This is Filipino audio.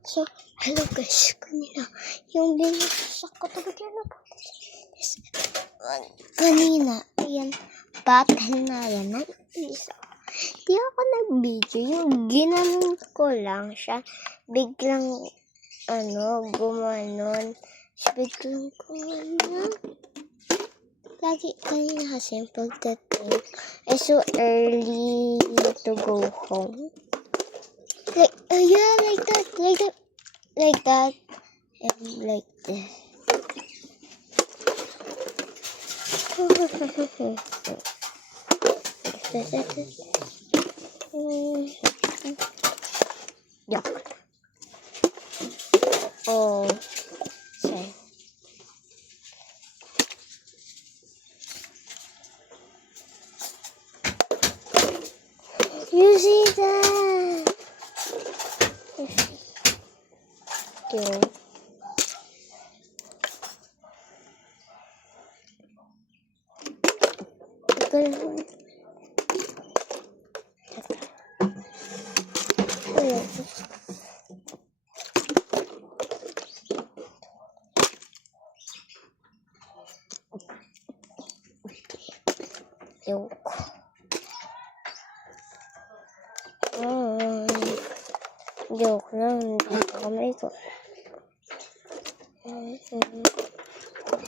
So, hello guys, kanina, yung binasak ko talaga na kanina, ayan, battle na yan, nag-isa. Di ako nag-video, yung ginanon ko lang siya, biglang, gumanon, biglang gumanon. Lagi kanina kasi yung pagdating, so early to go home. Like, yeah, like that, and like this. Yeah. Oh, sorry. You see that? Okay. Joke lang, hindi ko kamay ko.